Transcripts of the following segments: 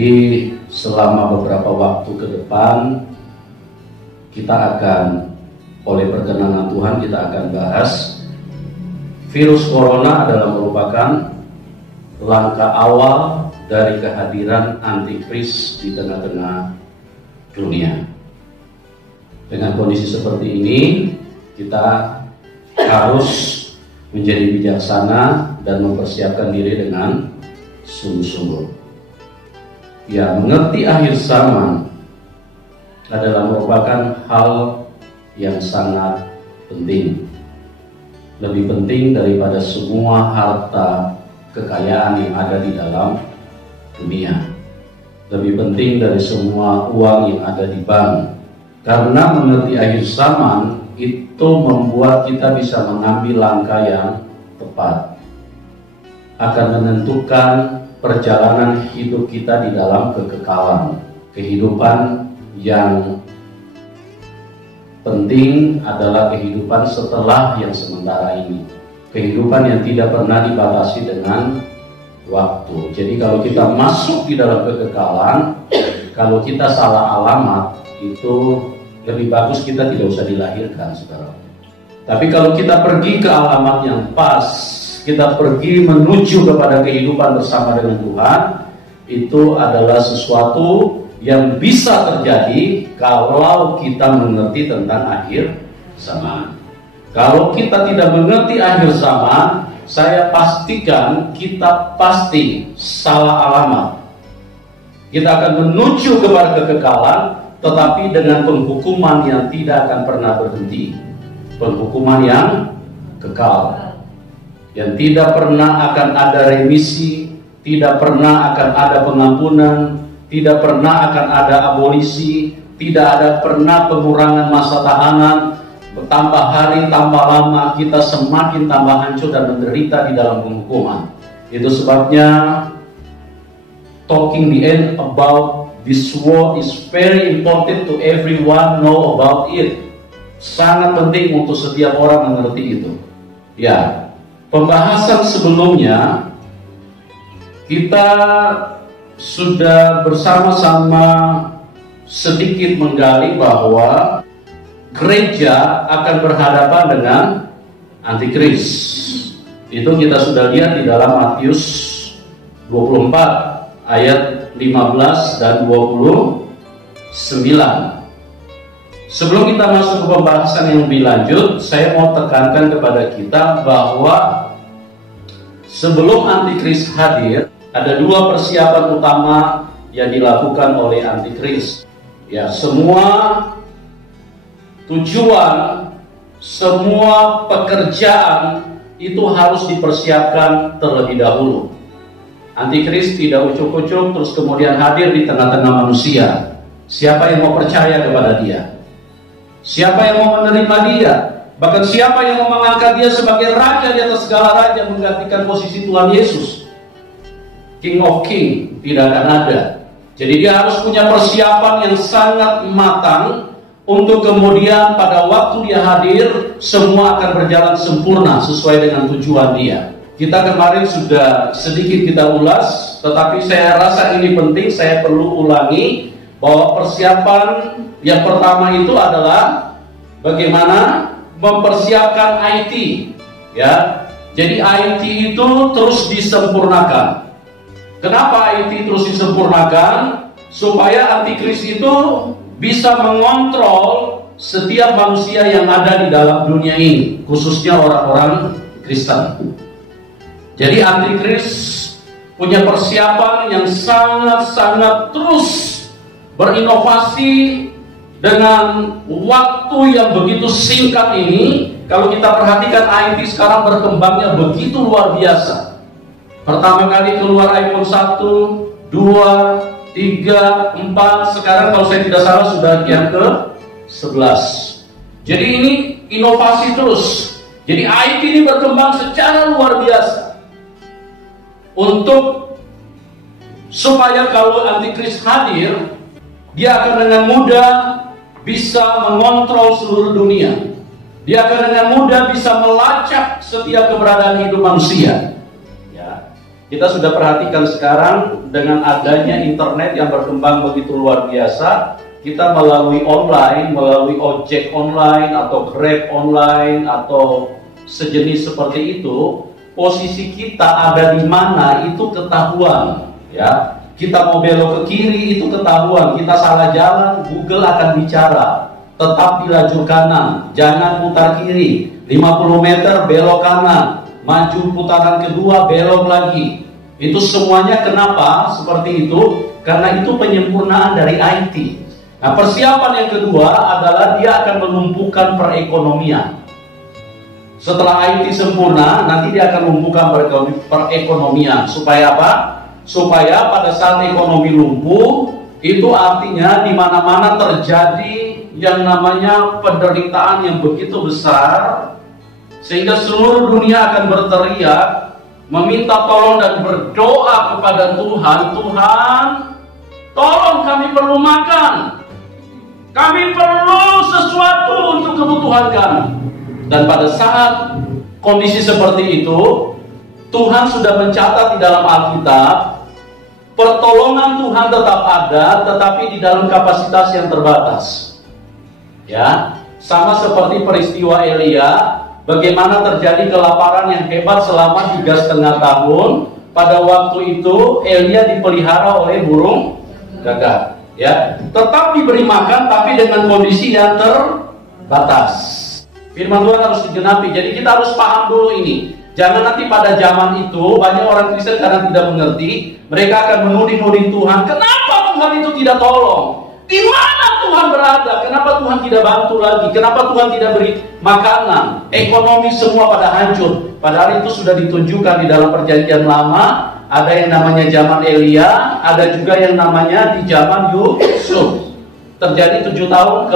Jadi selama beberapa waktu ke depan kita akan, oleh perkenan Tuhan, kita akan bahas virus corona adalah merupakan langkah awal dari kehadiran antikris di tengah-tengah dunia. Dengan kondisi seperti ini, kita harus menjadi bijaksana dan mempersiapkan diri dengan sungguh-sungguh. Ya, mengerti akhir zaman adalah merupakan hal yang sangat penting. Lebih penting daripada semua harta kekayaan yang ada di dalam dunia. Lebih penting dari semua uang yang ada di bank. Karena mengerti akhir zaman itu membuat kita bisa mengambil langkah yang tepat. Akan menentukan perjalanan hidup kita di dalam kekekalan. Kehidupan yang penting adalah kehidupan setelah yang sementara ini. Kehidupan yang tidak pernah dibatasi dengan waktu. Jadi kalau kita masuk di dalam kekekalan, kalau kita salah alamat, itu lebih bagus kita tidak usah dilahirkan, saudara. Tapi kalau kita pergi ke alamat yang pas, kita pergi menuju kepada kehidupan bersama dengan Tuhan, itu adalah sesuatu yang bisa terjadi kalau kita mengerti tentang akhir zaman. Kalau kita tidak mengerti akhir zaman, saya pastikan kita pasti salah alamat. Kita akan menuju kepada kekekalan, tetapi dengan penghukuman yang tidak akan pernah berhenti. Penghukuman yang kekal, yang tidak pernah akan ada remisi, tidak pernah akan ada pengampunan, tidak pernah akan ada abolisi, tidak ada pernah pengurangan masa tahanan. Bertambah hari, tambah lama, kita semakin tambah hancur dan menderita di dalam penghukuman. Itu sebabnya talking the end about this war is very important to everyone know about it. Sangat penting untuk setiap orang mengerti itu. Ya, pembahasan sebelumnya kita sudah bersama-sama sedikit menggali bahwa gereja akan berhadapan dengan antikris. Itu kita sudah lihat di dalam Matius 24 ayat 15 dan 29. Sebelum kita masuk ke pembahasan yang lebih lanjut, saya mau tekankan kepada kita bahwa sebelum antikris hadir, ada dua persiapan utama yang dilakukan oleh antikris. Ya, semua tujuan, semua pekerjaan itu harus dipersiapkan terlebih dahulu. Antikris tidak ucuk-ucuk terus kemudian hadir di tengah-tengah manusia. Siapa yang mau percaya kepada dia? Siapa yang mau menerima dia? Bahkan siapa yang mau mengangkat dia sebagai raja di atas segala raja, menggantikan posisi Tuhan Yesus, King of King, tidak akan ada. Jadi dia harus punya persiapan yang sangat matang untuk kemudian pada waktu dia hadir, semua akan berjalan sempurna sesuai dengan tujuan dia. Kita kemarin sudah sedikit kita ulas, tetapi saya rasa ini penting, saya perlu ulangi bahwa persiapan yang pertama itu adalah bagaimana mempersiapkan IT, ya. Jadi IT itu terus disempurnakan. Kenapa IT terus disempurnakan? Supaya antikris itu bisa mengontrol setiap manusia yang ada di dalam dunia ini, khususnya orang-orang Kristen. Jadi antikris punya persiapan yang sangat-sangat terus berinovasi dengan waktu yang begitu singkat ini. Kalau kita perhatikan IT sekarang berkembangnya begitu luar biasa. Pertama kali keluar iPhone 1, 2, 3, 4, sekarang kalau saya tidak salah sudah yang ke 11. Jadi ini inovasi terus. Jadi IT ini berkembang secara luar biasa. Untuk supaya kalau antikris hadir, dia akan dengan mudah bisa mengontrol seluruh dunia. Dia akan dengan mudah bisa melacak setiap keberadaan hidup manusia. Ya. Kita sudah perhatikan sekarang dengan adanya internet yang berkembang begitu luar biasa, kita melalui online, melalui ojek online atau Grab online atau sejenis seperti itu, posisi kita ada di mana itu ketahuan, ya. Kita mau belok ke kiri itu ketahuan, kita salah jalan, Google akan bicara. Tetap di lajur kanan, jangan putar kiri, 50 meter belok kanan, maju putaran kedua belok lagi. Itu semuanya kenapa seperti itu? Karena itu penyempurnaan dari IT. Nah, persiapan yang kedua adalah dia akan menumpukan perekonomian. Setelah IT sempurna, nanti dia akan menumpukan perekonomian. Supaya apa? Supaya pada saat ekonomi lumpuh, itu artinya di mana-mana terjadi yang namanya penderitaan yang begitu besar, sehingga seluruh dunia akan berteriak, meminta tolong dan berdoa kepada Tuhan, Tuhan, tolong kami perlu makan, kami perlu sesuatu untuk kebutuhan kami. Dan pada saat kondisi seperti itu, Tuhan sudah mencatat di dalam Alkitab, pertolongan Tuhan tetap ada, tetapi di dalam kapasitas yang terbatas. Ya, sama seperti peristiwa Elia, bagaimana terjadi kelaparan yang hebat selama 3,5 tahun. Pada waktu itu Elia dipelihara oleh burung gagak. Ya, tetap diberi makan, tapi dengan kondisi yang terbatas. Firman Tuhan harus digenapi. Jadi kita harus paham dulu ini. Jangan nanti pada zaman itu banyak orang Kristen karena tidak mengerti, mereka akan menuding-nuding Tuhan. Kenapa Tuhan itu tidak tolong? Di mana Tuhan berada? Kenapa Tuhan tidak bantu lagi? Kenapa Tuhan tidak beri makanan? Ekonomi semua pada hancur. Padahal itu sudah ditunjukkan di dalam perjanjian lama. Ada yang namanya zaman Elia, ada juga yang namanya di zaman Yusuf. Terjadi 7 tahun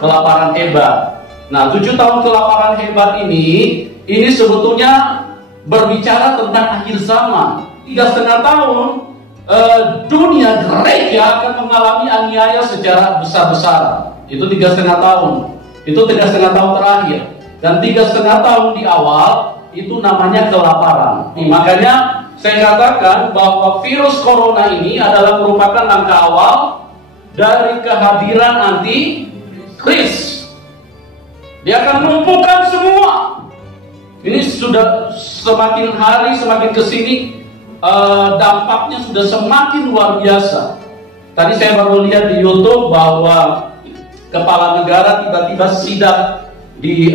kelaparan hebat. Nah, 7 tahun kelaparan hebat ini sebetulnya berbicara tentang akhir zaman. 3,5 tahun dunia gereja akan mengalami aniaya secara besar-besaran. Itu 3,5 tahun. Itu 3,5 tahun terakhir. Dan 3,5 tahun di awal itu namanya kelaparan. Makanya saya katakan bahwa virus corona ini adalah merupakan langkah awal dari kehadiran antikris. Dia akan melumpuhkan semua. Ini sudah semakin hari semakin kesini, dampaknya sudah semakin luar biasa. Tadi saya baru lihat di YouTube bahwa kepala negara tiba-tiba sidak di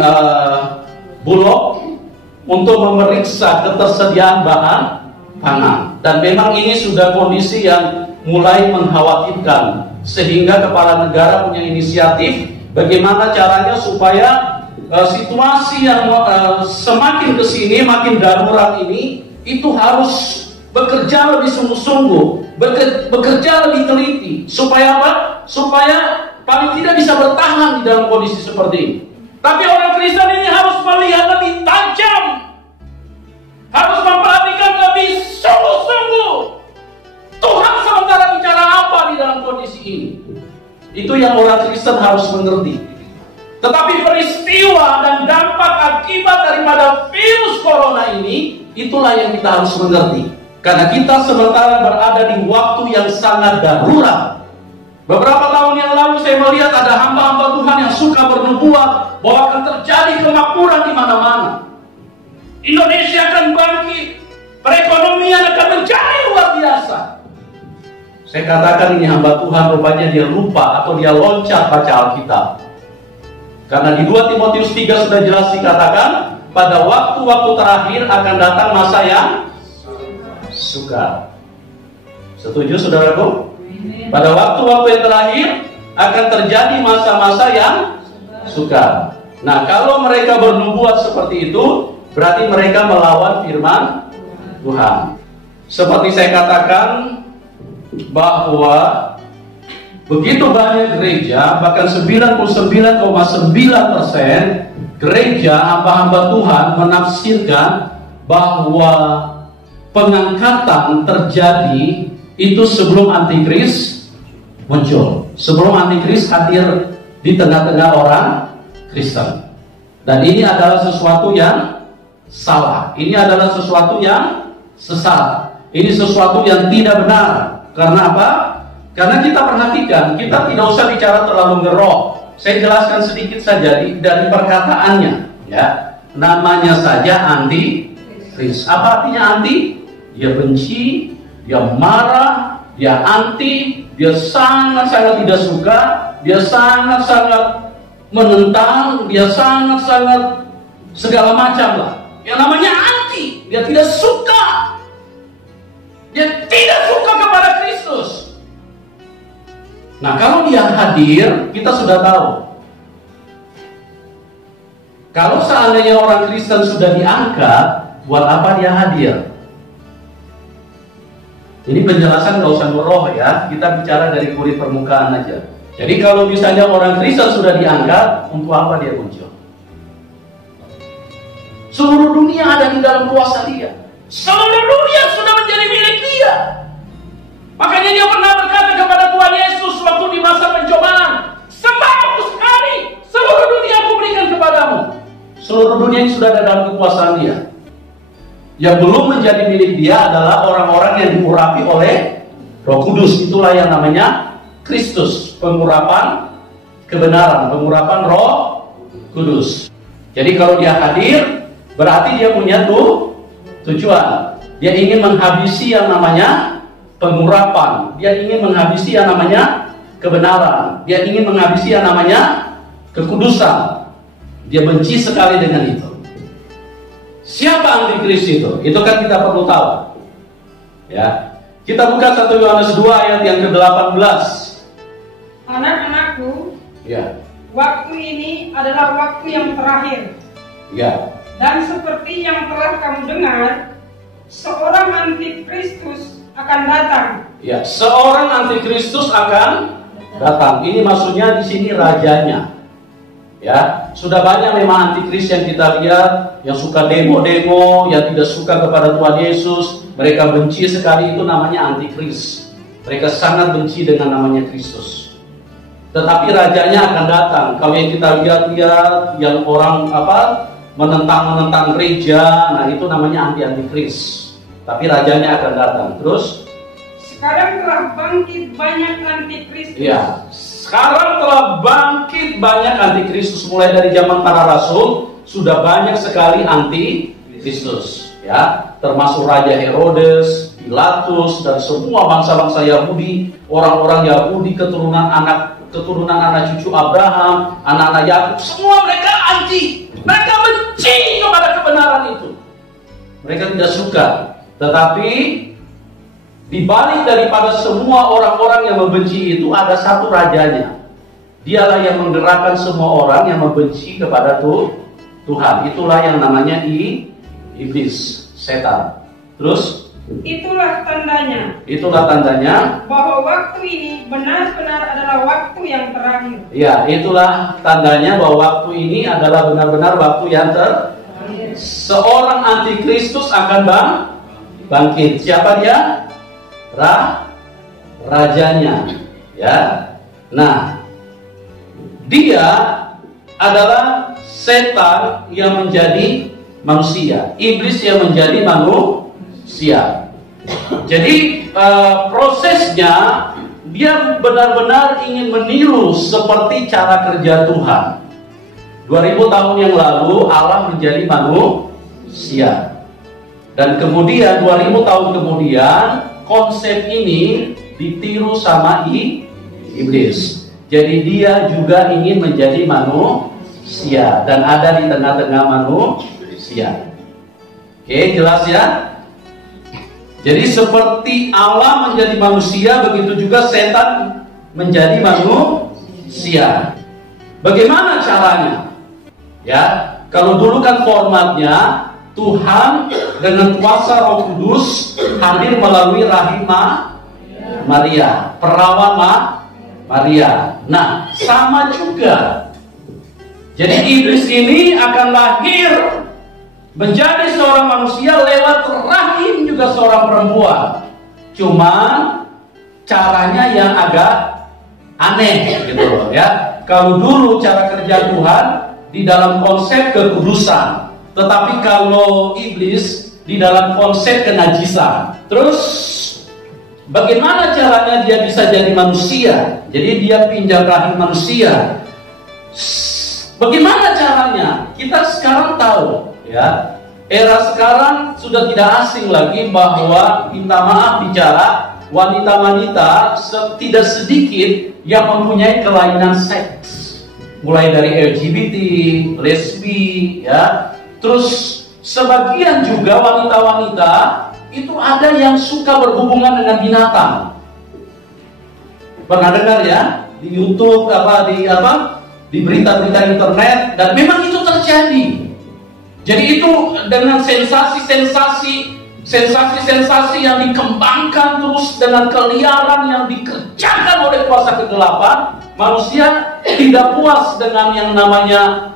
Bulog untuk memeriksa ketersediaan bahan pangan. Dan memang ini sudah kondisi yang mulai mengkhawatirkan, sehingga kepala negara punya inisiatif bagaimana caranya supaya situasi yang semakin kesini makin darurat ini itu harus bekerja lebih sungguh-sungguh, bekerja lebih teliti. Supaya apa? Supaya paling tidak bisa bertahan di dalam kondisi seperti ini. Tapi orang Kristen ini harus melihat lebih tajam, harus memperhatikan lebih sungguh-sungguh. Tuhan sementara bicara apa di dalam kondisi ini? Itu yang orang Kristen harus mengerti. Tetapi peristiwa dan dampak akibat daripada virus corona ini, itulah yang kita harus mengerti. Karena kita sementara berada di waktu yang sangat darurat. Beberapa tahun yang lalu saya melihat ada hamba-hamba Tuhan yang suka bernubuat bahwa akan terjadi kemakmuran di mana-mana. Indonesia akan bangkit, perekonomian akan menjadi luar biasa. Saya katakan ini hamba Tuhan rupanya dia lupa atau dia loncat baca Alkitab. Karena di 2 Timotius 3 sudah jelas dikatakan, pada waktu-waktu terakhir akan datang masa yang sukar. Setuju saudaraku? Pada waktu-waktu yang terakhir akan terjadi masa-masa yang sukar. Nah, kalau mereka bernubuat seperti itu, berarti mereka melawan firman Tuhan. Seperti saya katakan bahwa begitu banyak gereja, bahkan 99,9% gereja hamba-hamba Tuhan menafsirkan bahwa pengangkatan terjadi itu sebelum antikris muncul, sebelum antikris hadir di tengah-tengah orang Kristen. Dan ini adalah sesuatu yang salah. Ini adalah sesuatu yang sesat. Ini sesuatu yang tidak benar. Karena apa? Karena kita perhatikan, kita tidak usah bicara terlalu ngerok. Saya jelaskan sedikit saja dari perkataannya, ya. Namanya saja anti-kris. Apa artinya anti? Dia benci, dia marah, dia anti, dia sangat-sangat tidak suka, dia sangat-sangat menentang, dia sangat-sangat segala macam lah. Yang namanya anti, dia tidak suka. Dia tidak suka kepada Kristus. Nah, kalau dia hadir, kita sudah tahu. Kalau seandainya orang Kristen sudah diangkat, buat apa dia hadir? Ini penjelasan nggak usah ngeroh ya, kita bicara dari kulit permukaan aja. Jadi kalau misalnya orang Kristen sudah diangkat, untuk apa dia muncul? Seluruh dunia ada di dalam kuasa dia. Seluruh dunia sudah menjadi milik dia. Makanya dia pernah berkata kepada Tuhan Yesus waktu di masa pencobaan, sembahku sekali, seluruh dunia aku berikan kepadamu. Seluruh dunia ini sudah ada dalam kekuasaan dia. Yang belum menjadi milik dia adalah orang-orang yang diurapi oleh Roh Kudus. Itulah yang namanya Kristus, pengurapan kebenaran, pengurapan Roh Kudus. Jadi kalau dia hadir, berarti dia punya tujuan. Dia ingin menghabisi yang namanya pengurapan. Dia ingin menghabisi yang namanya kebenaran. Dia ingin menghabisi yang namanya kekudusan. Dia benci sekali dengan itu. Siapa antikris itu? Itu kan kita perlu tahu. Ya. Kita buka 1 Yohanes 2 ayat yang ke-18. Anak-anakku, Ya. waktu ini adalah waktu yang terakhir. Ya. Dan seperti yang telah kamu dengar, seorang antikristus akan datang. Ya, seorang antikristus akan datang. Ini maksudnya di sini rajanya. Ya, sudah banyak memang antikris yang kita lihat, yang suka demo-demo, yang tidak suka kepada Tuhan Yesus. Mereka benci sekali, itu namanya antikris. Mereka sangat benci dengan namanya Kristus. Tetapi rajanya akan datang. Kalau yang kita lihat-lihat, yang orang menentang gereja, nah itu namanya antikris. Tapi rajanya akan datang. Terus? Sekarang telah bangkit banyak antikristus. Ya. Sekarang telah bangkit banyak antikristus. Mulai dari zaman para rasul sudah banyak sekali antikristus, ya, termasuk Raja Herodes, Pilatus, dan semua bangsa-bangsa Yahudi, orang-orang Yahudi keturunan anak cucu Abraham, anak-anak Yakub, semua mereka anti. Mereka benci kepada kebenaran itu. Mereka tidak suka. Tetapi di balik daripada semua orang-orang yang membenci itu ada satu rajanya. Dialah yang menggerakkan semua orang yang membenci kepada Tuhan. Itulah yang namanya iblis, setan. Terus? Itulah tandanya bahwa waktu ini benar-benar adalah waktu yang terakhir. Ya, itulah tandanya bahwa waktu ini adalah benar-benar waktu yang terakhir. Seorang antikristus akan bangkit. Siapa dia? Rajanya, ya. Nah, dia adalah setan yang menjadi manusia, iblis yang menjadi manusia. Jadi prosesnya dia benar-benar ingin meniru seperti cara kerja Tuhan. 2000 tahun yang lalu Allah menjadi manusia, dan kemudian 2000 tahun kemudian konsep ini ditiru sama iblis. Jadi dia juga ingin menjadi manusia dan ada di tengah-tengah manusia. Oke, jelas ya? Jadi seperti Allah menjadi manusia, begitu juga setan menjadi manusia. Bagaimana caranya? Ya, kalau dulu kan formatnya Tuhan dengan kuasa Roh Kudus hadir melalui rahim Maria, perawan Maria. Nah, sama juga. Jadi iblis ini akan lahir menjadi seorang manusia lewat rahim juga seorang perempuan. Cuma caranya yang agak aneh gitu loh ya. Kalau dulu cara kerja Tuhan di dalam konsep kekudusan. Tetapi kalau iblis di dalam konsep kenajisan. Terus bagaimana caranya dia bisa jadi manusia? Jadi dia pinjam rahim manusia. Bagaimana caranya? Kita sekarang tahu, ya. Era sekarang sudah tidak asing lagi bahwa, minta maaf bicara, wanita-wanita tidak sedikit yang mempunyai kelainan seks. Mulai dari LGBT, lesbi, ya. Terus sebagian juga wanita-wanita itu ada yang suka berhubungan dengan binatang. Pernah dengar ya di YouTube di berita-berita internet, dan memang itu terjadi. Jadi itu dengan sensasi yang dikembangkan terus dengan keliaran yang dikerjakan oleh kuasa kegelapan, manusia tidak puas dengan yang namanya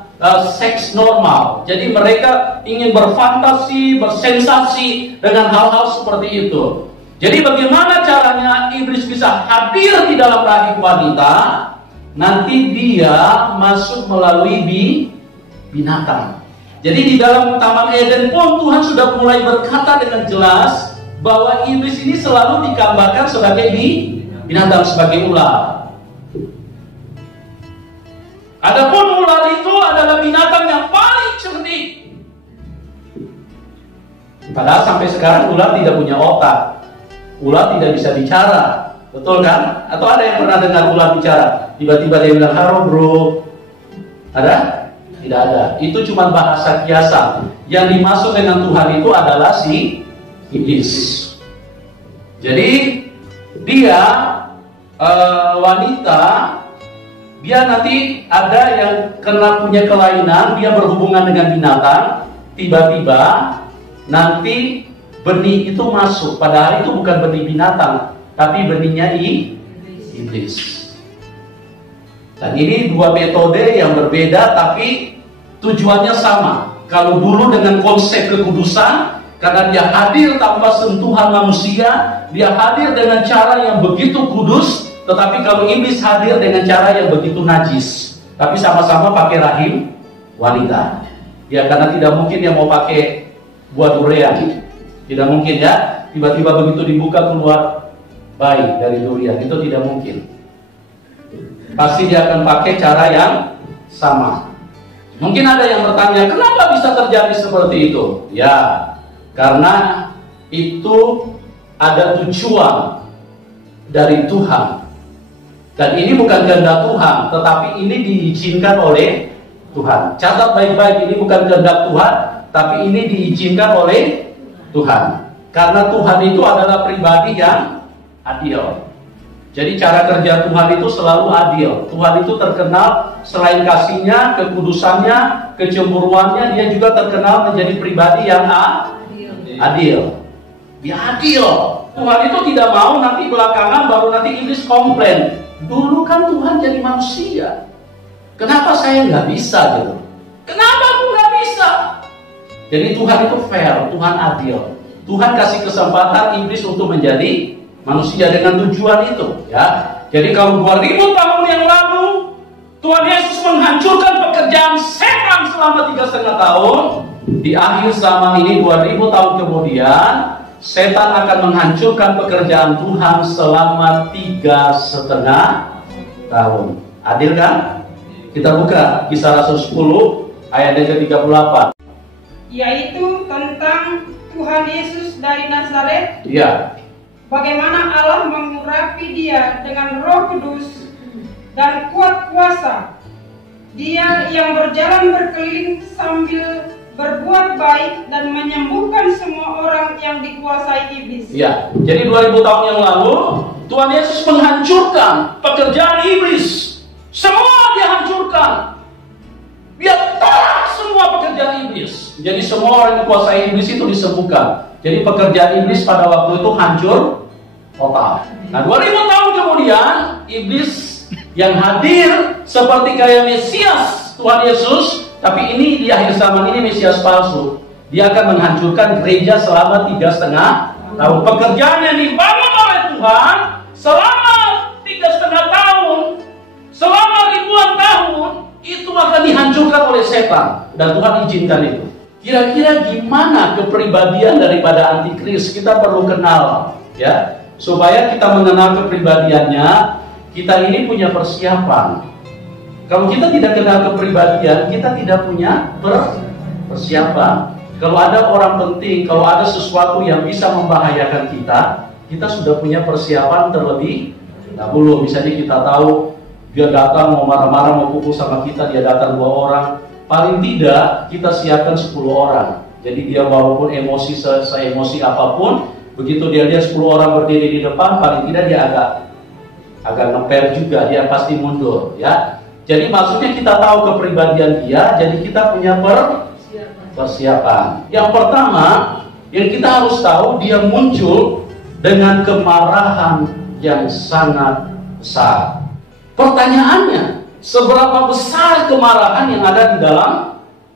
seks normal. Jadi mereka ingin berfantasi, bersensasi dengan hal-hal seperti itu. Jadi bagaimana caranya iblis bisa hadir di dalam rahim wanita? Nanti dia masuk melalui binatang. Jadi di dalam Taman Eden pun Tuhan sudah mulai berkata dengan jelas bahwa iblis ini selalu digambarkan sebagai binatang, sebagai ular. Adapun ular itu adalah binatang yang paling cerdik. Padahal sampai sekarang ular tidak punya otak. Ular tidak bisa bicara. Betul kan? Atau ada yang pernah dengar ular bicara? Tiba-tiba dia bilang, "Halo bro." Ada? Tidak ada. Itu cuma bahasa kiasan. Yang dimaksud dengan Tuhan itu adalah si iblis. Jadi dia wanita, dia nanti ada yang kena punya kelainan, dia berhubungan dengan binatang, tiba-tiba nanti benih itu masuk. Padahal itu bukan benih binatang, tapi benihnya iblis. Dan ini dua metode yang berbeda, tapi tujuannya sama. Kalau dulu dengan konsep kekudusan, karena dia hadir tanpa sentuhan manusia, dia hadir dengan cara yang begitu kudus. Tetapi kalau iblis hadir dengan cara yang begitu najis, tapi sama-sama pakai rahim wanita. Ya, karena tidak mungkin yang mau pakai buah durian. Tidak mungkin ya, tiba-tiba begitu dibuka keluar bayi dari durian, itu tidak mungkin. Pasti dia akan pakai cara yang sama. Mungkin ada yang bertanya, kenapa bisa terjadi seperti itu? Ya, karena itu ada tujuan dari Tuhan. Dan ini bukan kehendak Tuhan, tetapi ini diizinkan oleh Tuhan. Catat baik-baik, ini bukan kehendak Tuhan, tapi ini diizinkan oleh Tuhan. Karena Tuhan itu adalah pribadi yang adil. Jadi cara kerja Tuhan itu selalu adil. Tuhan itu terkenal selain kasihnya, kekudusannya, kecemburuannya, dia juga terkenal menjadi pribadi yang adil. Dia adil. Tuhan itu tidak mau nanti belakangan baru nanti iblis komplain. Dulu kan Tuhan jadi manusia. Kenapa saya nggak bisa gitu? Kenapa aku nggak bisa? Jadi Tuhan itu fair, Tuhan adil. Tuhan kasih kesempatan iblis untuk menjadi manusia dengan tujuan itu, ya. Jadi kalau 2000 tahun yang lalu Tuhan Yesus menghancurkan pekerjaan setan selama 3,5 tahun, di akhir zaman ini 2000 tahun kemudian setan akan menghancurkan pekerjaan Tuhan selama 3,5 tahun. Adil kan? Kita buka Kisah Rasul 10 ayat yang ke-38. Yaitu tentang Tuhan Yesus dari Nazaret. Iya. Bagaimana Allah mengurapi dia dengan Roh Kudus dan kuat kuasa. Dia yang berjalan berkeliling sambil berbuat baik dan menyembuhkan semua orang yang dikuasai iblis. Ya, jadi 2000 tahun yang lalu Tuhan Yesus menghancurkan pekerjaan iblis. Semua dia hancurkan. Dia tolak semua pekerjaan iblis. Jadi semua orang yang dikuasai iblis itu disembuhkan. Jadi pekerjaan iblis pada waktu itu hancur total. Nah 2000 tahun kemudian iblis yang hadir seperti kayak Mesias Tuhan Yesus, tapi ini di akhir zaman ini Mesias palsu. Dia akan menghancurkan gereja selama 3,5 tahun. Pekerjaan yang dibangun oleh Tuhan selama 3,5 tahun, selama ribuan tahun, itu akan dihancurkan oleh setan. Dan Tuhan izinkan itu. Kira-kira gimana kepribadian daripada antikris? Kita perlu kenal, ya, supaya kita mengenal kepribadiannya. Kita ini punya persiapan. Kalau kita tidak kenal kepribadian, kita tidak punya persiapan. Kalau ada orang penting, kalau ada sesuatu yang bisa membahayakan kita, kita sudah punya persiapan terlebih dahulu. Misalnya kita tahu dia datang mau marah-marah, mau pukul sama kita, dia datang 2 orang. Paling tidak kita siapkan 10 orang. Jadi dia walaupun emosi se-emosi apapun, begitu dia lihat 10 orang berdiri di depan, paling tidak dia agak ngeper juga, dia pasti mundur, ya. Jadi maksudnya kita tahu kepribadian dia, jadi kita punya persiapan. Yang pertama, yang kita harus tahu, dia muncul dengan kemarahan yang sangat besar. Pertanyaannya, seberapa besar kemarahan yang ada di dalam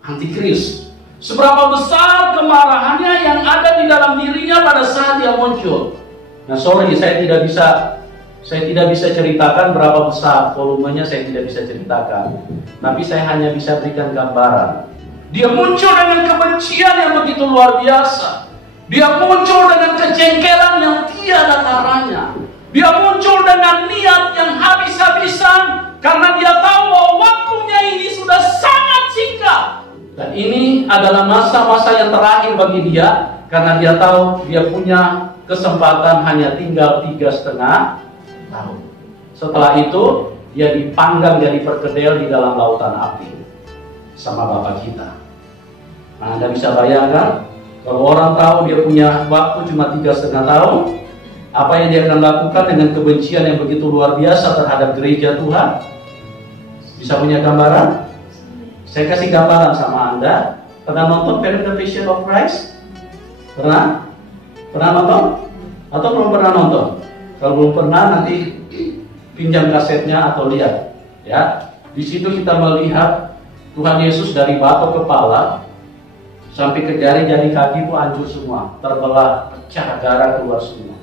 antikris? Seberapa besar kemarahannya yang ada di dalam dirinya pada saat dia muncul? Nah, sorry, saya tidak bisa ceritakan berapa besar volumenya, saya tidak bisa ceritakan. Tapi saya hanya bisa berikan gambaran. Dia muncul dengan kebencian yang begitu luar biasa. Dia muncul dengan kejengkelan yang tiada taranya. Dia muncul dengan niat yang habis-habisan karena dia tahu bahwa waktunya ini sudah sangat singkat. Dan ini adalah masa-masa yang terakhir bagi dia karena dia tahu dia punya kesempatan hanya tinggal 3,5 tahun. Setelah itu dia dipanggang jadi perkedel di dalam lautan api sama Bapak kita. Nah, Anda bisa bayangkan kalau orang tahu dia punya waktu cuma 3,5 tahun, apa yang dia akan lakukan dengan kebencian yang begitu luar biasa terhadap gereja Tuhan? Bisa punya gambaran? Saya kasih gambaran sama Anda. Pernah nonton film The Passion of Christ? Pernah? Pernah nonton? Atau belum pernah nonton? Kalau belum pernah, nanti pinjam kasetnya atau lihat, ya. Di situ kita melihat Tuhan Yesus dari batok kepala sampai ke jari kaki itu hancur semua, terbelah, pecah, darah keluar semua.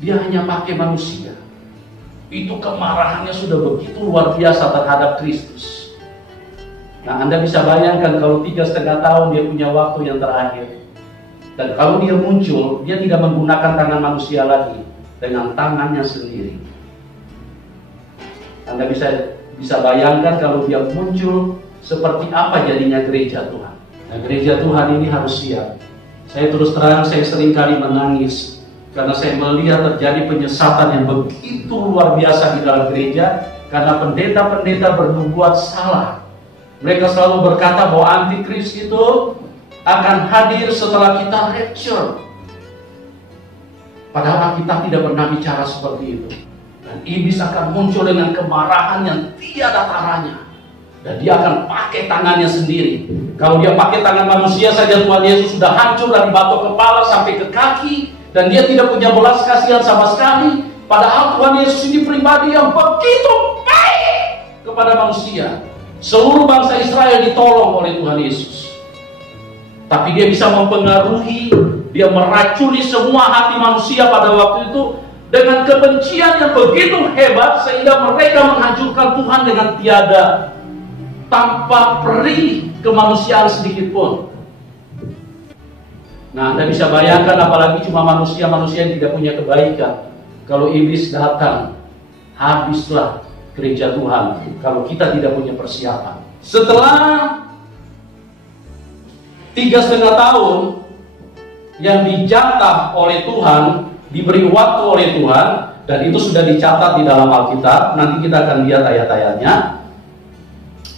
Dia hanya pakai manusia. Itu kemarahannya sudah begitu luar biasa terhadap Kristus. Nah, Anda bisa bayangkan kalau 3,5 tahun dia punya waktu yang terakhir. Dan kalau dia muncul, dia tidak menggunakan tangan manusia lagi, dengan tangannya sendiri. Anda bisa bayangkan kalau dia muncul, seperti apa jadinya gereja Tuhan. Nah, gereja Tuhan ini harus siap. Saya terus terang, saya sering kali menangis karena saya melihat terjadi penyesatan yang begitu luar biasa di dalam gereja karena pendeta-pendeta berbuat salah. Mereka selalu berkata bahwa antikris itu akan hadir setelah kita rapture. Padahal kita tidak pernah bicara seperti itu. Dan iblis akan muncul dengan kemarahan yang tiada taranya. Dan dia akan pakai tangannya sendiri. Kalau dia pakai tangan manusia saja, Tuhan Yesus sudah hancur dari batok kepala sampai ke kaki. Dan dia tidak punya belas kasihan sama sekali. Padahal Tuhan Yesus ini pribadi yang begitu baik kepada manusia. Seluruh bangsa Israel ditolong oleh Tuhan Yesus. Tapi dia bisa mempengaruhi, dia meracuni semua hati manusia pada waktu itu dengan kebencian yang begitu hebat sehingga mereka menghancurkan Tuhan dengan tiada, tanpa peri kemanusiaan sedikit pun. Nah, Anda bisa bayangkan apalagi cuma manusia-manusia yang tidak punya kebaikan. Kalau iblis datang, habislah gereja Tuhan kalau kita tidak punya persiapan. Setelah 3,5 tahun yang dijatah oleh Tuhan, diberi waktu oleh Tuhan, dan itu sudah dicatat di dalam Alkitab. Nanti kita akan lihat ayat-ayatnya.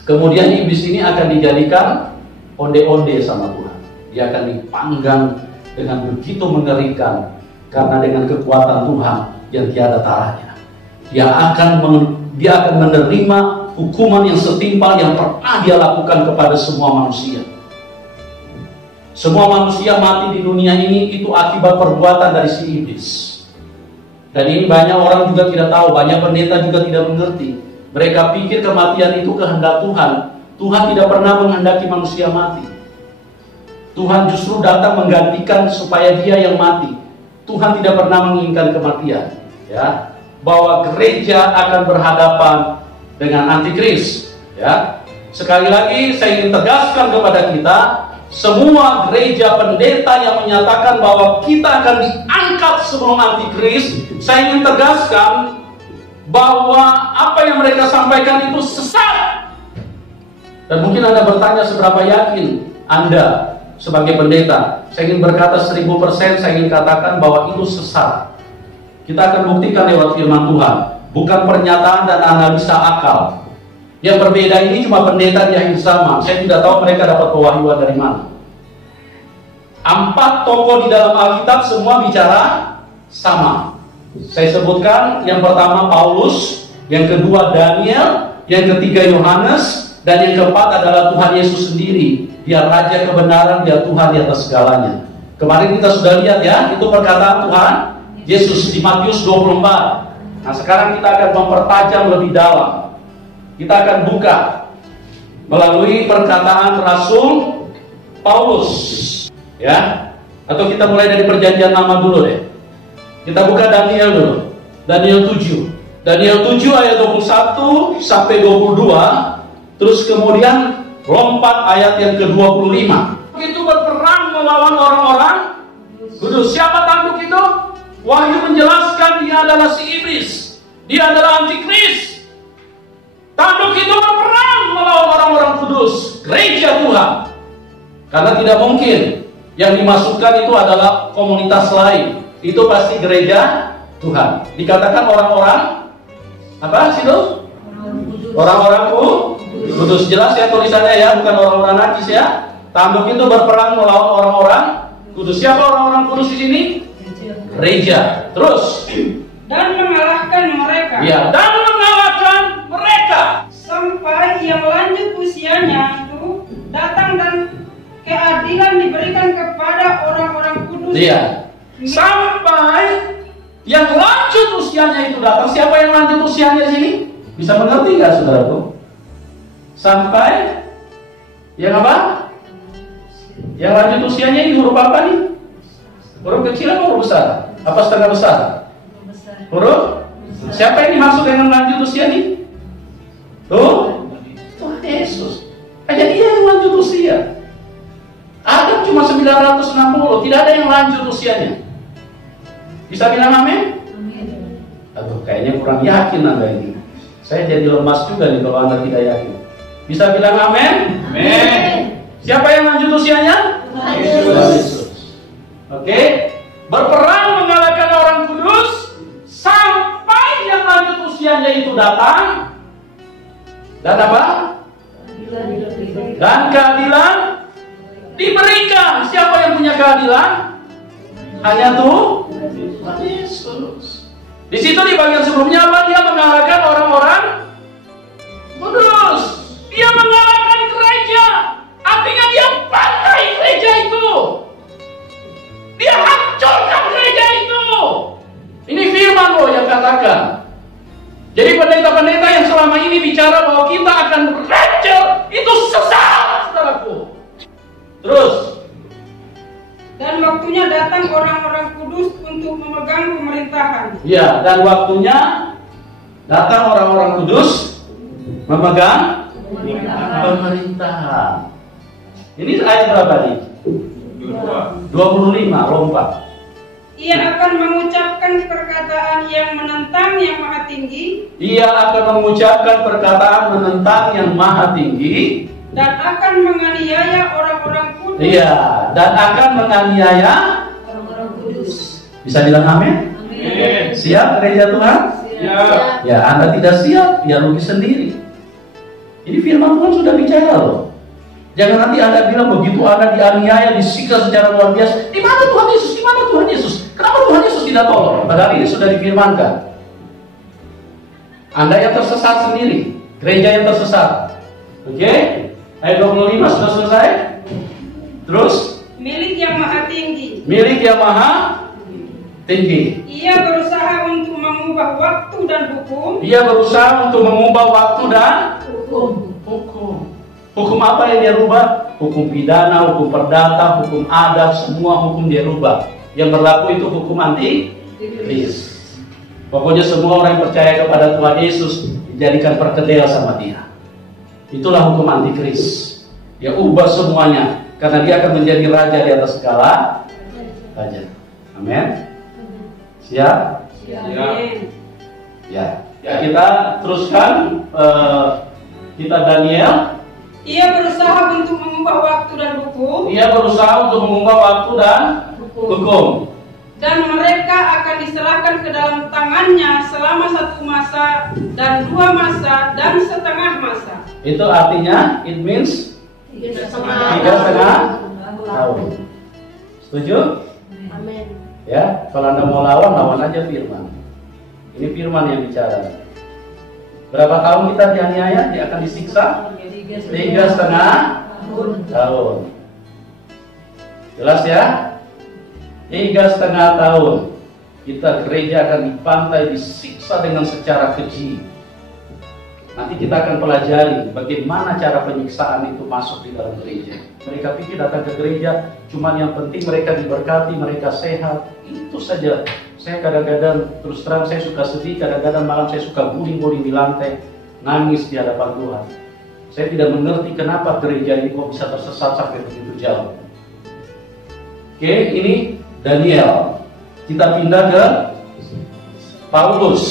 Kemudian iblis ini akan dijadikan onde-onde sama Tuhan. Dia akan dipanggang dengan begitu mengerikan karena dengan kekuatan Tuhan yang tiada taranya. Dia akan menerima hukuman yang setimpal yang pernah dia lakukan kepada semua manusia. Semua manusia mati di dunia ini itu akibat perbuatan dari si iblis. Dan ini banyak orang juga tidak tahu, banyak pendeta juga tidak mengerti. Mereka pikir kematian itu kehendak Tuhan. Tuhan tidak pernah menghendaki manusia mati. Tuhan justru datang menggantikan supaya dia yang mati. Tuhan tidak pernah menginginkan kematian, ya. Bahwa gereja akan berhadapan dengan antikris, ya. sekali lagi saya ingin tegaskan kepada kita, semua gereja pendeta yang menyatakan bahwa kita akan diangkat sebelum antikris, saya ingin tegaskan bahwa apa yang mereka sampaikan itu sesat. Dan mungkin Anda bertanya, seberapa yakin Anda sebagai pendeta? Saya ingin berkata 1000%, saya ingin katakan bahwa itu sesat. Kita akan buktikan lewat firman Tuhan, bukan pernyataan dan analisa akal. Yang berbeda ini cuma pendeta di akhir zaman. Saya tidak tahu mereka dapat pewahyuan dari mana. 4 tokoh di dalam Alkitab semua bicara sama. Saya sebutkan, yang pertama Paulus, yang kedua Daniel, yang ketiga Yohanes, dan yang keempat adalah Tuhan Yesus sendiri. Dia Raja kebenaran, dia Tuhan di atas segalanya. Kemarin kita sudah lihat ya, itu perkataan Tuhan Yesus di Matius 24. Nah sekarang kita akan mempertajam lebih dalam. Kita akan buka melalui perkataan Rasul Paulus, ya. Atau kita mulai dari perjanjian lama dulu deh. Kita buka Daniel dulu. Daniel 7. Daniel 7 ayat 21 sampai 22. Terus kemudian lompat ayat yang ke-25. Itu berperang melawan orang-orang kudus. Siapa tanduk itu? Wahyu menjelaskan dia adalah si iblis. Dia adalah antikris. Tanduk itu berperang melawan orang-orang kudus, gereja Tuhan. Karena tidak mungkin yang dimasukkan itu adalah komunitas lain. Itu pasti gereja Tuhan. Dikatakan orang-orang apa sih itu? Orang-orang kudus. Jelas ya tulisannya ya, bukan orang-orang najis ya. Tanduk itu berperang melawan orang-orang kudus. Siapa orang-orang kudus di sini? Gereja. Terus dan mengalahkan mereka. Ya, dan mengalahkan mereka. Sampai yang lanjut usianya itu datang dan keadilan diberikan kepada orang-orang kudus. Iya. Sampai yang lanjut usianya itu datang. Siapa yang lanjut usianya di sini? Bisa mengerti nggak saudaraku? Sampai yang apa? Yang lanjut usianya ini huruf apa nih? Huruf kecil apa huruf besar? Apa setengah besar? Huruf? Siapa yang dimaksud dengan lanjut usia nih? Tuh, Tuhan Yesus. Hanya dia yang lanjut usia. Adam cuma 960, tidak ada yang lanjut usianya. Bisa bilang amin? Aduh, kayaknya kurang yakin Anda ini. Saya jadi lemas juga nih kalau Anda tidak yakin. Bisa bilang amin? Amin. Siapa yang lanjut usianya? Tuhan Yesus. Oke. Berperang mengalahkan orang kudus sampai yang lanjut usianya itu datang. Dan apa? Dan keadilan diberikan. Siapa yang punya keadilan? Hanya Tuhan Yesus. Di situ di bagian sebelumnya apa? Dia mengalahkan orang-orang kudus. Dia mengalahkan gereja. Artinya dia pakai gereja itu. Dia hancurkan gereja itu. Ini firman loh yang katakan. Jadi pendeta-pendeta yang selama ini bicara bahwa kita akan rapture, itu sesat, saudaraku. Terus. Dan waktunya datang orang-orang kudus untuk memegang pemerintahan. Ya, dan waktunya datang orang-orang kudus memegang pemerintahan. Ini ayat berapa nih? 25, lompat. Ia akan mengucapkan perkataan yang menentang yang maha tinggi. Ia akan mengucapkan perkataan menentang yang maha tinggi. Dan akan menganiaya orang-orang kudus. Iya, dan akan menganiaya orang-orang kudus. Bisa bilang amin? Amin. Siap gereja Tuhan? Siap. Ya, Anda tidak siap, ya rugi sendiri. Ini firman Tuhan sudah bicara loh. Jangan nanti Anda bilang begitu Anda dianiaya, disiksa secara luar biasa. Di mana Tuhan Yesus? Di mana Tuhan Yesus? Kenapa Tuhan Yesus tidak tolong? Padahal ini sudah difirmankan. Anda yang tersesat sendiri, gereja yang tersesat. Oke? Ayat 25 sudah selesai. Terus? Milik yang maha tinggi. Milik yang maha tinggi. Ia berusaha untuk mengubah waktu dan hukum. Ia berusaha untuk mengubah waktu dan hukum. Hukum apa yang dia rubah? Hukum pidana, hukum perdata, hukum adat, semua hukum dia rubah. Yang berlaku itu hukum antikris. Pokoknya semua orang yang percaya kepada Tuhan Yesus dijadikan perkedel sama dia. Itulah hukum antikris. Dia ubah semuanya karena dia akan menjadi raja di atas segala raja. Amin. Siap? Siap. Ya. Ya, kita teruskan kita Daniel. Ia berusaha untuk mengubah waktu dan hukum. Ia berusaha untuk mengubah waktu dan hukum. Dan mereka akan diserahkan ke dalam tangannya selama 1 masa dan 2 masa dan setengah masa. Itu artinya, it means 3,5 tahun. Setuju? Amin. Ya, kalau Anda mau lawan aja firman. Ini firman yang bicara. Berapa tahun kita dianiaya? Dia akan disiksa 3,5 tahun. Jelas ya? 3,5 tahun kita gereja akan dibantai, disiksa dengan secara keji. Nanti kita akan pelajari bagaimana cara penyiksaan itu masuk di dalam gereja. Mereka pikir datang ke gereja cuma yang penting mereka diberkati, mereka sehat. Itu saja. Saya kadang-kadang terus terang saya suka sedih, kadang-kadang malam saya suka guling-guling di lantai, nangis di hadapan Tuhan. Saya tidak mengerti kenapa gereja ini kok bisa tersesat sampai begitu jauh. Oke, ini Daniel. Kita pindah ke Paulus.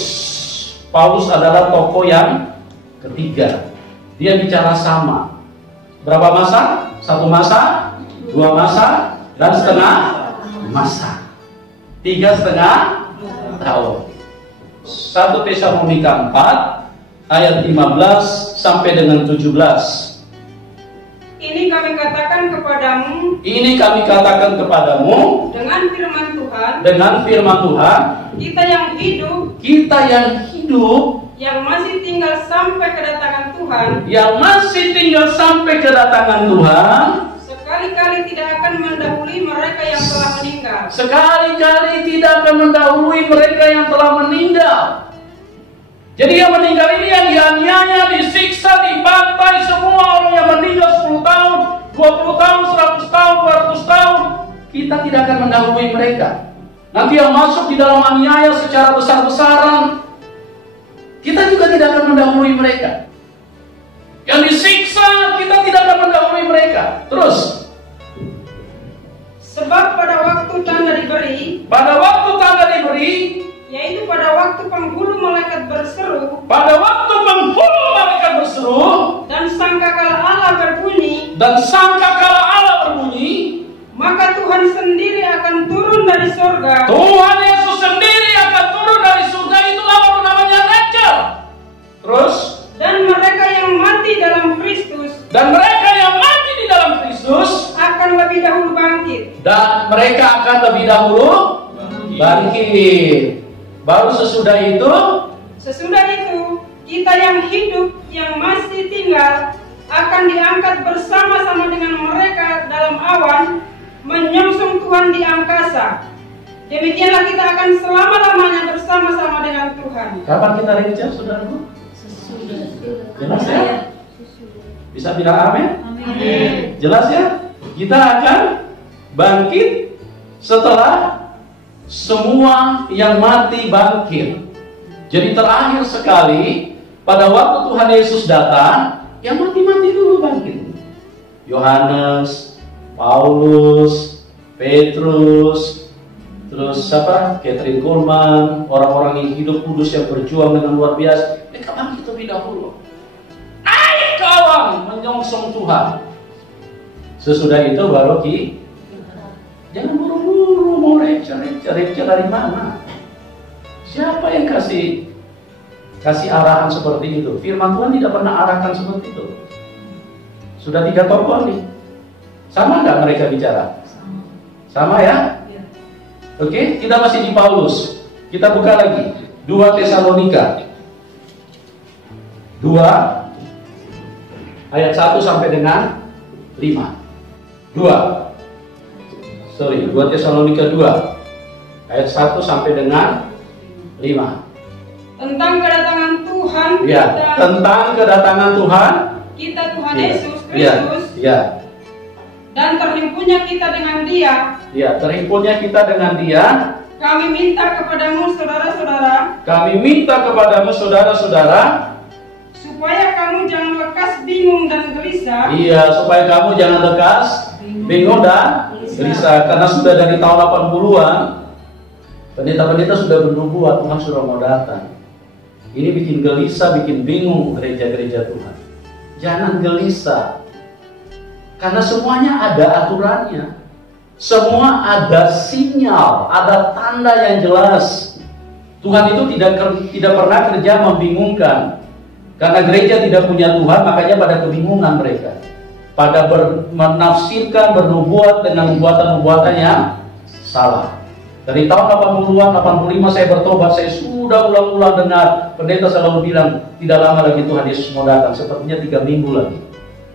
Paulus adalah tokoh yang ketiga. Dia bicara sama. Berapa masa? 1 masa, 2 masa, dan setengah masa. 3,5 tahun. 1 Tesalonika 4 ayat 15 sampai dengan 17. Ini kami katakan kepadamu. Ini kami katakan kepadamu Dengan firman Tuhan. dengan firman Tuhan. Kita yang hidup. Kita yang hidup, Yang masih tinggal sampai kedatangan Tuhan. yang masih tinggal sampai kedatangan Tuhan, Sekali-kali tidak akan mendahului mereka yang telah meninggal. sekali-kali tidak akan mendahului mereka yang telah meninggal. Jadi yang meninggal ini yang dianiaya, disiksa, dibantai, semua orang yang meninggal 10 tahun, 20 tahun, 100 tahun, 200 tahun, kita tidak akan mendahului mereka. Nanti yang masuk di dalam aniaya secara besar-besaran, kita juga tidak akan mendahului mereka. Yang disiksa, kita tidak akan mendahului mereka. Terus, Sebab pada waktu tanda diberi, pada waktu tanda diberi, yaitu pada waktu penghulu malaikat berseru, pada waktu penghulu malaikat berseru, dan sangkakala Allah berbunyi, dan sangkakala Allah berbunyi, maka Tuhan sendiri akan turun dari surga. Tuhan Yesus sendiri akan turun dari surga. Itulah baru namanya rapture. Terus, Dan mereka yang mati dalam Kristus dan mereka yang mati di dalam Kristus, akan lebih dahulu bangkit. dan mereka akan lebih dahulu bangkit. Baru sesudah itu, Sesudah itu, kita yang hidup, yang masih tinggal, akan diangkat bersama-sama dengan mereka dalam awan, menyongsong Tuhan di angkasa. Demikianlah kita akan selama-lamanya bersama-sama dengan Tuhan. kapan kita rapture, saudaraku? Jelas ya? Bisa bilang amin? Amin. Jelas ya? Kita akan bangkit setelah semua yang mati bangkit. Jadi terakhir sekali pada waktu Tuhan Yesus datang, yang mati-mati dulu bangkit. Yohanes, Paulus, Petrus, terus siapa? Catherine Coleman, orang-orang yang hidup kudus yang berjuang dengan luar biasa. Mereka bangkit terlebih dahulu. Naik ke awan menyongsong Tuhan. Sesudah itu baru jangan buru-buru mau rapture dari mana? Siapa yang kasih arahan seperti itu? Firman Tuhan tidak pernah arahkan seperti itu. Sudah 3 tokoh nih. Sama nggak mereka bicara? Sama ya? Oke, kita masih di Paulus. Kita buka lagi 2 Tesalonika 2 ayat 1 sampai dengan 5. 2 Tesalonika 2 ayat 1 sampai dengan 5. Tentang kedatangan Tuhan Ya, tentang kedatangan Tuhan Tuhan Yesus Ya, Kristus, ya, dan terhimpunnya kita dengan Dia. ya, terhimpunnya kita dengan Dia. Kami minta kepadamu saudara-saudara, Kami minta kepadamu saudara-saudara, supaya kamu kamu jangan lekas bingung dan gelisah. Iya, supaya kamu jangan lekas bingung dan gelisah. Karena sudah dari tahun 80-an, pendeta-pendeta sudah bernubuat Tuhan sudah mau datang. Ini bikin gelisah, bikin bingung gereja-gereja Tuhan. Jangan gelisah. Karena semuanya ada aturannya. Semua ada sinyal, ada tanda yang jelas. Tuhan itu tidak pernah kerja membingungkan. Karena gereja tidak punya Tuhan, makanya pada kebingungan mereka. Pada menafsirkan, bernubuat dengan nubuatan-nubuatan yang salah. Dari tahun 80-an, 85 saya bertobat, saya sudah ulang-ulang dengar pendeta selalu bilang, tidak lama lagi Tuhan Yesus mau datang, sepertinya 3 minggu lagi.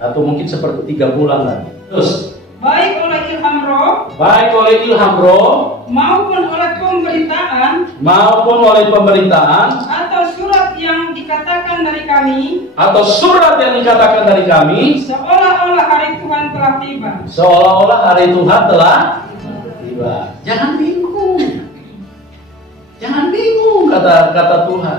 Atau mungkin seperti 3 bulan lagi. Terus, baik oleh ilham roh maupun oleh pemberitaan atau surat yang dikatakan dari kami seolah-olah hari Tuhan telah tiba. Jangan bingung kata Tuhan.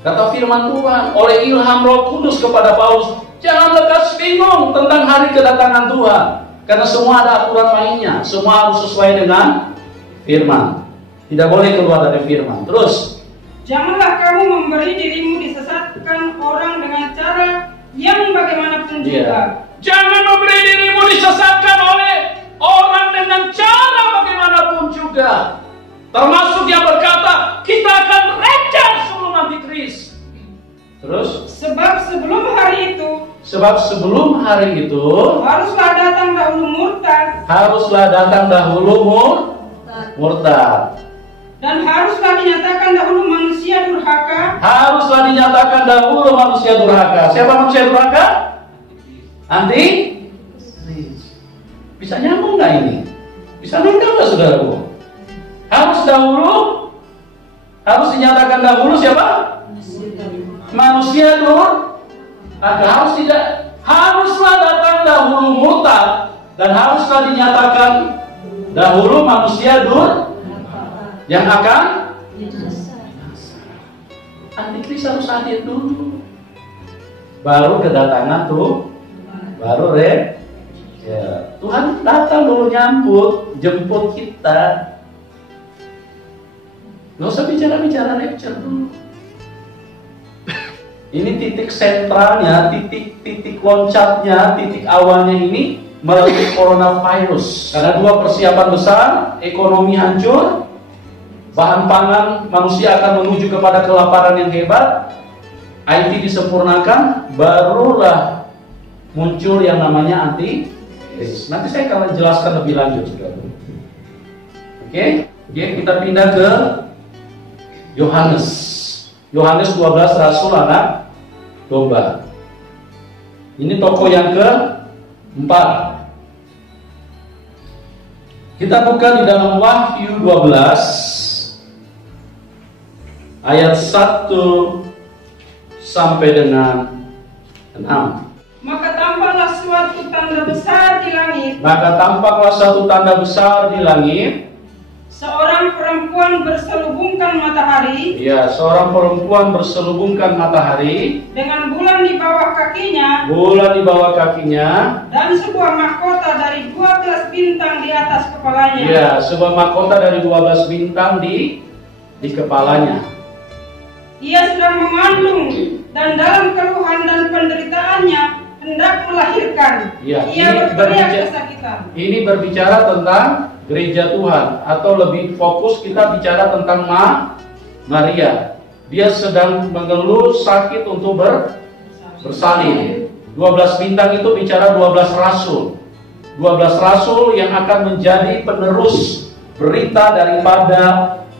Kata firman Tuhan oleh ilham Roh Kudus kepada Paulus, jangan lekas bingung tentang hari kedatangan Tuhan. Karena semua ada aturan mainnya, semua harus sesuai dengan firman. Tidak boleh keluar dari firman. Terus, janganlah kamu memberi dirimu disesatkan orang dengan cara yang bagaimanapun juga. Jangan memberi dirimu disesatkan oleh orang dengan cara bagaimanapun juga. Termasuk yang berkata, kita akan raja sebelum antikris. Terus, sebab sebelum hari itu haruslah datang dahulu murtad. Dan haruslah dinyatakan dahulu manusia durhaka. Siapa manusia durhaka? Antikris. Bisa nyambung nggak ini? Bisa nangkap nggak saudaraku? Harus dinyatakan dahulu siapa? Manusia durhaka. Haruslah datang dahulu murtad dan haruslah dinyatakan dahulu manusia yang akan antikris harus hadir dulu. Baru kedatangan baru Tuhan datang dulu jemput kita. Nggak usah bicara lecture dulu. Ini titik sentralnya, titik loncatnya, titik awalnya ini melalui coronavirus. Karena 2 persiapan besar, ekonomi hancur, bahan pangan manusia akan menuju kepada kelaparan yang hebat, IT disempurnakan, barulah muncul yang namanya antikris. Nanti saya akan jelaskan lebih lanjut. Oke, kita pindah ke Yohanes 12 Rasul Anak Domba. Ini tokoh yang ke-4. Kita buka di dalam Wahyu 12 ayat 1 sampai dengan 6. Maka tampaklah suatu tanda besar di langit. Seorang perempuan berselubungkan matahari. Ya, seorang perempuan berselubungkan matahari. Dengan bulan di bawah kakinya. Dan sebuah mahkota dari 12 bintang di atas kepalanya. Ya, sebuah mahkota dari 12 bintang di kepalanya. Ia sedang mengandung dan dalam keluhan dan penderitaannya hendak melahirkan. Ya, ia berteriak kesakitan. Ini berbicara tentang gereja Tuhan, atau lebih fokus kita bicara tentang Maria. Dia sedang mengeluh sakit untuk bersalin. 12 bintang itu bicara 12 rasul. 12 rasul yang akan menjadi penerus berita daripada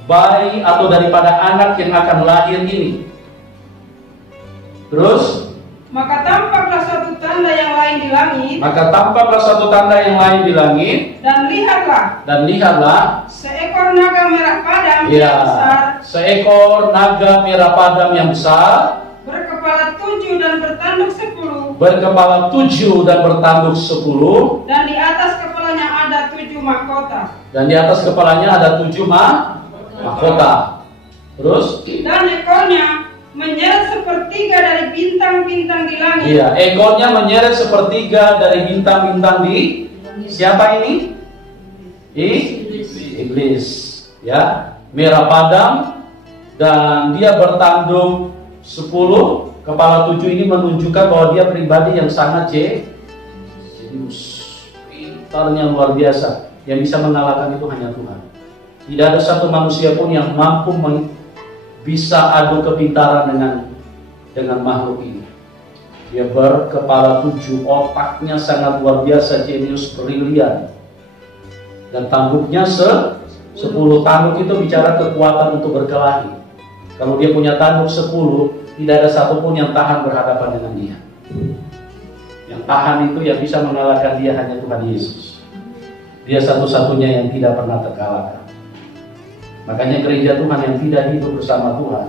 bayi atau daripada anak yang akan lahir ini. Terus, maka tampaklah satu tanda yang lain di langit. Dan lihatlah seekor naga merah padam yang besar. Seekor naga merah padam yang besar. Berkepala 7 dan bertanduk 10. Dan di atas kepalanya ada 7 mahkota. Terus, dan menyeret sepertiga dari bintang-bintang di langit. Iya, ekornya menyeret sepertiga dari bintang-bintang di siapa ini? Iblis. Ya, merah padam dan dia bertanduk 10. Kepala 7 ini menunjukkan bahwa dia pribadi yang sangat jenius, pintarnya luar biasa. Yang bisa mengalahkan itu hanya Tuhan. Tidak ada satu manusia pun yang mampu bisa adu kepintaran dengan makhluk ini. Dia berkepala 7, otaknya sangat luar biasa, jenius, brilian. Dan tanduknya 10. Tanduk itu bicara kekuatan untuk berkelahi. Kalau dia punya tanduk 10, tidak ada satupun yang tahan berhadapan dengan dia. Yang tahan itu yang bisa mengalahkan dia hanya Tuhan Yesus. Dia satu-satunya yang tidak pernah terkalahkan. Makanya gereja Tuhan yang tidak hidup bersama Tuhan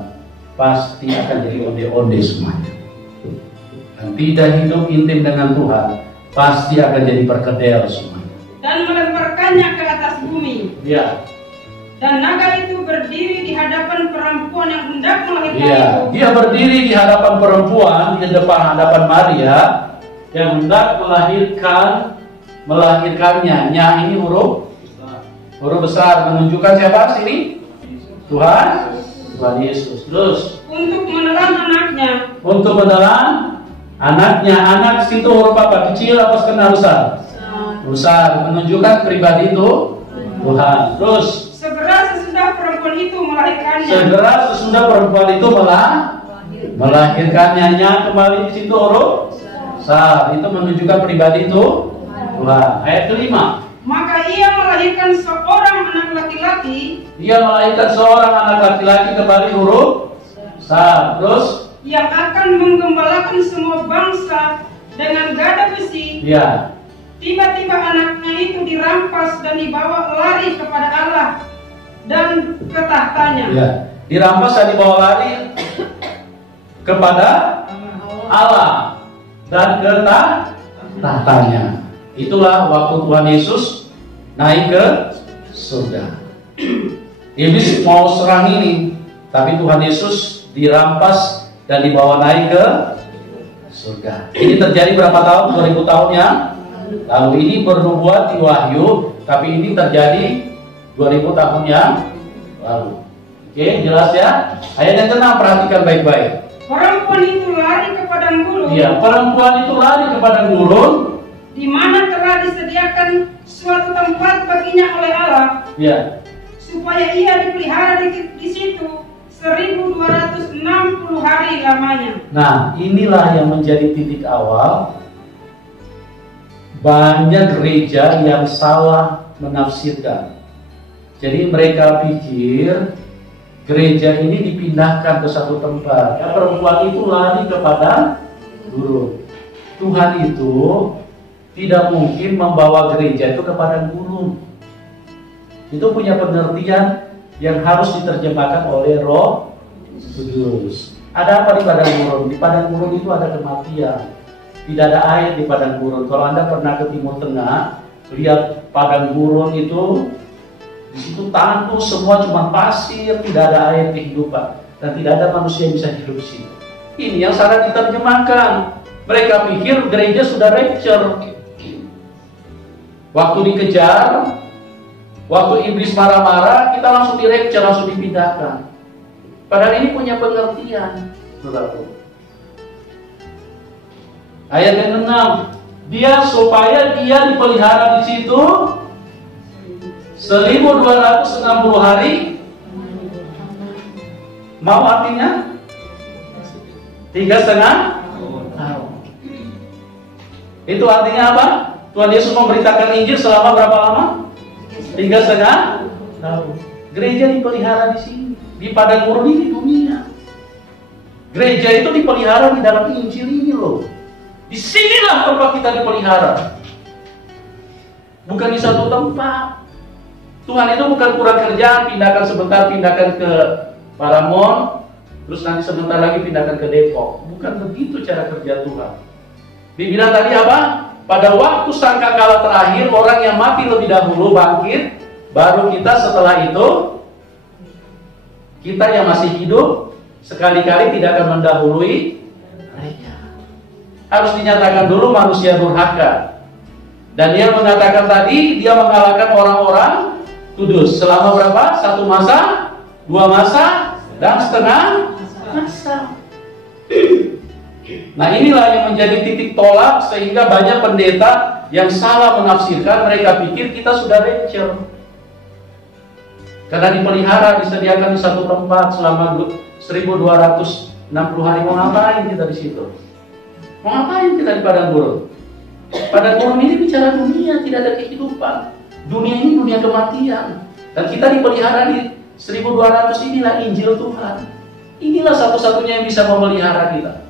pasti akan jadi onde-onde semuanya. Yang tidak hidup intim dengan Tuhan pasti akan jadi perkedel semuanya. Dan melemparkannya ke atas bumi. Ya. Dan naga itu berdiri di hadapan perempuan yang hendak melahirkan itu. Dia berdiri di hadapan perempuan, di hadapan Maria yang hendak melahirkannya. Nya ini huruf besar menunjukkan siapa sini? Tuhan Yesus. Terus untuk menelan anaknya. Anak situ huruf apa? Kecil apa setengah besar? Besar menunjukkan pribadi itu Tuhan. Terus segera sesudah perempuan itu melahirkannya. Kembali di situ huruf besar. Itu menunjukkan pribadi itu Tuhan. Ayat kelima. Maka ia melahirkan seorang anak laki-laki. Kembali huruf besar. Terus yang akan menggembalakan semua bangsa dengan gada besi. Ya. Tiba-tiba anaknya itu dirampas dan dibawa lari kepada Allah dan ke tahtanya. Ya, dirampas dan dibawa lari kepada Allah dan ke tahtanya. Itulah waktu Tuhan Yesus naik ke surga. Iblis mau serang ini, tapi Tuhan Yesus dirampas dan dibawa naik ke surga. Ini terjadi berapa tahun? 2000 tahun yang lalu. Ini bernubuat di Wahyu, tapi ini terjadi 2000 tahun yang lalu. Oke, jelas ya? Ayat yang ke-6, perhatikan baik-baik. Perempuan itu lari ke padang gurun. Iya, perempuan itu lari ke padang gurun, di mana telah disediakan suatu tempat baginya oleh Allah. Iya. Supaya ia dipelihara di situ 1260 hari lamanya. Nah, inilah yang menjadi titik awal banyak gereja yang salah menafsirkan. Jadi mereka pikir gereja ini dipindahkan ke satu tempat. Ya, perempuan itu lari ke padang gurun. Tuhan itu tidak mungkin membawa gereja itu ke padang gurun. Itu punya pengertian yang harus diterjemahkan oleh Roh Kudus. Ada apa di padang gurun? Di padang gurun itu ada kematian. Tidak ada air di padang gurun. Kalau Anda pernah ke Timur Tengah, lihat padang gurun itu, di situ tandus, semua cuma pasir, tidak ada air kehidupan, dan tidak ada manusia yang bisa hidup di situ. Ini yang salah diterjemahkan. Mereka pikir gereja sudah rapture. Waktu dikejar, waktu iblis marah-marah, kita langsung di rapture, langsung dipindahkan. Padahal ini punya pengertian, saudaraku. Ayat yang 6, supaya dia dipelihara di situ 1260 hari. Mau artinya 3,5 tahun. Itu artinya apa? Tuhan Yesus memberitakan Injil selama berapa lama? 3,5 tahun. Gereja dipelihara di sini, di padang gurun ini dunia. Gereja itu dipelihara di dalam Injil ini loh. Di sinilah tempat kita dipelihara. Bukan di satu tempat. Tuhan itu bukan kurang kerjaan, pindahkan sebentar, pindahkan ke Paramount, terus nanti sebentar lagi pindahkan ke Depok. Bukan begitu cara kerja Tuhan. Dibilang tadi apa? Pada waktu sangkakala terakhir, orang yang mati lebih dahulu bangkit, baru kita setelah itu, kita yang masih hidup sekali-kali tidak akan mendahului mereka. Harus dinyatakan dulu manusia durhaka. Dan dia mengatakan tadi, dia mengalahkan orang-orang kudus. Selama berapa? 1 masa, 2 masa, dan setengah masa. Nah, inilah yang menjadi titik tolak sehingga banyak pendeta yang salah menafsirkan. Mereka pikir kita sudah rapture. Karena dipelihara, disediakan di satu tempat selama 1260 hari. Mau ngapain kita di situ? Mau ngapain kita di padang gurun? Padang gurun ini bicara dunia, tidak ada kehidupan. Dunia ini dunia kematian. Dan kita dipelihara di 1200, inilah Injil Tuhan. Inilah satu-satunya yang bisa memelihara kita.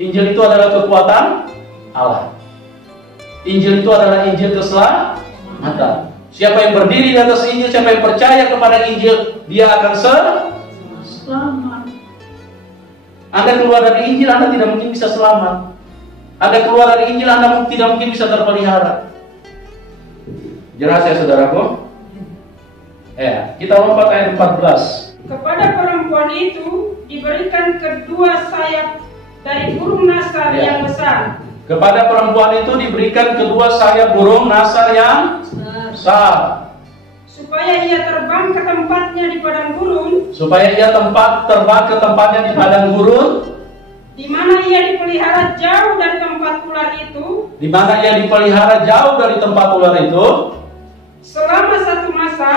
Injil itu adalah kekuatan Allah. Injil itu adalah Injil keselamatan. Siapa yang berdiri di atas Injil, siapa yang percaya kepada Injil, dia akan selamat. Anda keluar dari Injil, Anda tidak mungkin bisa selamat. Anda keluar dari Injil, Anda tidak mungkin bisa terpelihara. Jelas ya saudaraku? Ya, kita lompat ayat 14. Kepada perempuan itu diberikan kedua sayap dari burung nasar yang besar. Kepada perempuan itu diberikan kedua sayap burung nasar yang besar. Supaya ia terbang ke tempatnya di padang gurun. Supaya ia terbang ke tempatnya di padang gurun. Di mana ia dipelihara jauh dari tempat ular itu. Di mana ia dipelihara jauh dari tempat ular itu. Selama 1 masa,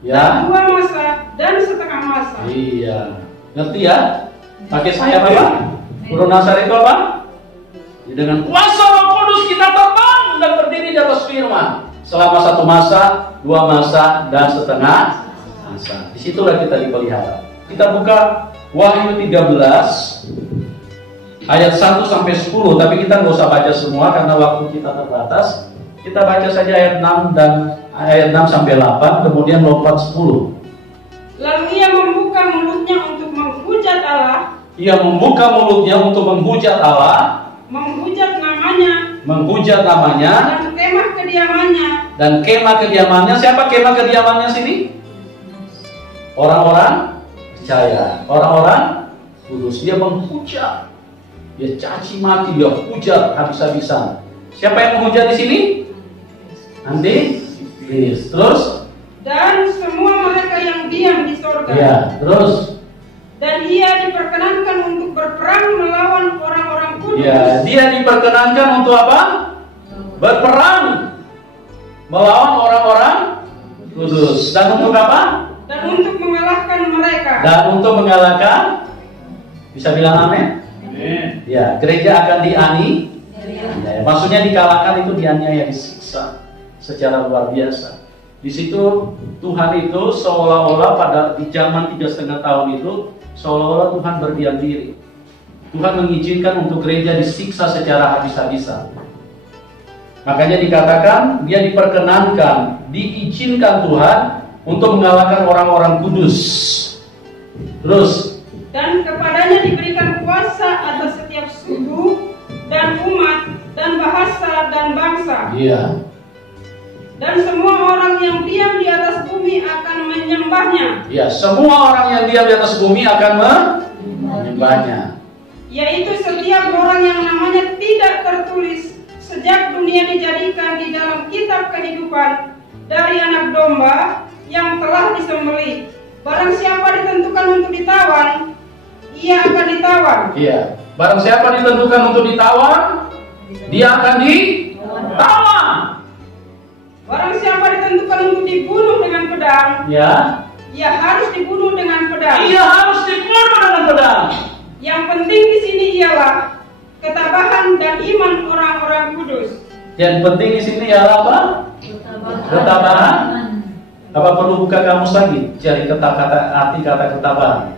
ya. 2 masa, dan setengah masa. Iya, ngerti ya? Pakai sayap apa? Burung nasar itu apa? Dengan kuasa Roh Kudus kita terbang dan berdiri di atas firman selama 1 masa, 2 masa, dan setengah masa. Disitulah kita dipelihara. Kita buka Wahyu 13 ayat 1 sampai 10, tapi kita nggak usah baca semua karena waktu kita terbatas. Kita baca saja ayat 6 dan ayat 6 sampai 8, kemudian lompat 10. Lalu ia membuka mulutnya untuk menghujat Allah. Ia membuka mulutnya untuk menghujat Allah, menghujat namanya, dan kemah kediamannya. Dan kemah kediamannya, siapa kemah kediamannya sini? Orang-orang percaya, orang-orang kudus. Dia menghujat, dia caci maki, dia hujat habis-habisan. Siapa yang menghujat di sini? Antikris. Terus? Dan semua mereka yang diam di sorga. Ya, terus? Dan ia diperkenankan untuk berperang melawan orang-orang kudus. Ya, dia diperkenankan untuk apa? Berperang melawan orang-orang kudus. Dan untuk apa? Dan untuk mengalahkan mereka. Dan untuk mengalahkan, bisa bilang amin? Amin. Ya, gereja akan dianiaya. Maksudnya dikalahkan itu dianiaya, disiksa secara luar biasa. Di situ Tuhan itu seolah-olah di zaman 3,5 tahun itu seolah-olah Tuhan berdiam diri. Tuhan mengizinkan untuk gereja disiksa secara habis-habisan. Makanya dikatakan dia diperkenankan, diizinkan Tuhan untuk mengalahkan orang-orang kudus. Terus, dan kepadanya diberikan kuasa atas setiap suku dan umat dan bahasa dan bangsa. Iya. Dan semua orang yang diam di atas bumi akan menyembahnya. Ya, semua orang yang diam di atas bumi akan menyembahnya. Yaitu setiap orang yang namanya tidak tertulis sejak dunia dijadikan di dalam kitab kehidupan dari anak domba yang telah disembelih. Barang siapa ditentukan untuk ditawan, ia akan ditawan. Iya. Barang siapa ditentukan untuk ditawan, dia akan ditawan. Barang siapa ditentukan untuk dibunuh dengan pedang, ya, ia harus dibunuh dengan pedang. Ia harus dibunuh dengan pedang. Yang penting di sini ialah ketabahan dan iman orang-orang kudus. Yang penting di sini ialah apa? Ketabahan. Apa perlu buka kamus lagi? Cari arti kata ketabahan.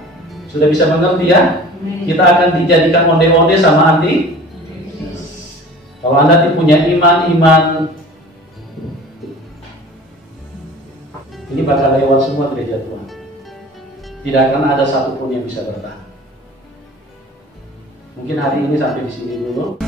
Sudah bisa mengerti ya? Kita akan dijadikan onde-onde sama anti. Kalau Anda punya iman, ini bakal lewat semua gereja Tuhan. Tidak akan ada satupun yang bisa bertahan. Mungkin hari ini sampai di sini dulu.